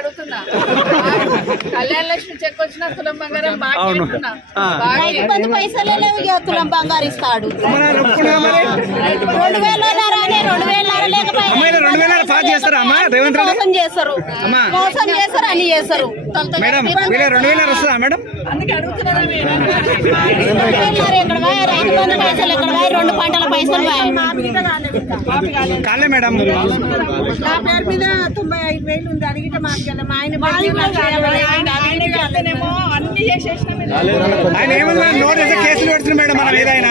అడుగుతున్నా కళ్యాణ లక్ష్మి చెక్ వచ్చిన తులం బంగారం బాగా అంటున్నా. రైతు పైసలు లేవు, ఇక తులం బంగారు ఇస్తాడు. 2,000 లేకపోయినా మోసం చేస్తారు, మోసం చేస్తారు, అన్ని చేస్తారు. అందుకే అడుగుతున్నారా ఎక్కడ పోయి రైతు బంధు పైసలు, ఎక్కడ పోయి 2 పంటల పైసలు కాలే మేడం. నా పేరు మీద 95,000 ఉంది. అడిగితే మాకు మా ఆయన అన్ని చేసేసిన ఆయన ఏమన్నా నోట్ వేస్తే కేసులు పెడుతుంది మేడం. మనం ఏదైనా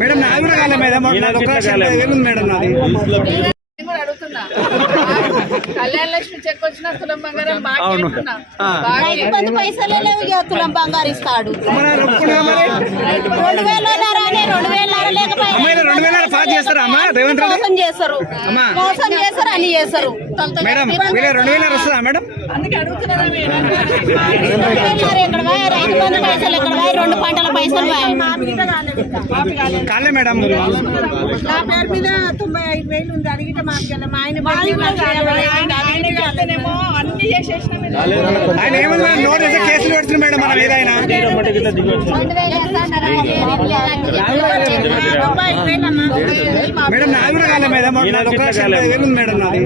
మేడం నాది కూడా కాలే మేడం. 1,50,000 మేడం నాది. అడుగుతున్నా కళ్యాణ లక్ష్మి చెక్ వచ్చిన తులం బంగారం బాగా అంటున్నా. రైతు బంధు పైసలు లేవు, ఇక తులం బంగారు ఇస్తాడు. 2,000 లేకపోయినా మోసం చేస్తారు, మోసం చేస్తారు, అన్ని చేస్తారు. మేడం 2,000 వస్తుందా మేడం? అందుకే అడుగుతున్నారా ఎక్కడ పోయి రైతు బంధు పైసలు, ఎక్కడ పోయి 2 పంటల పైసలు కాలే మేడం. నా పేరు మీద 95,000 ఉంది. అడిగితే మాకు మా ఆయన అన్ని చేసేసిన ఆయన ఏమన్నా నోట్ వేస్తే కేసులు పెడుతుంది మేడం. మనం ఏదైనా మేడం నాది కూడా కాలే మేడం. 1,50,000 మేడం నాది.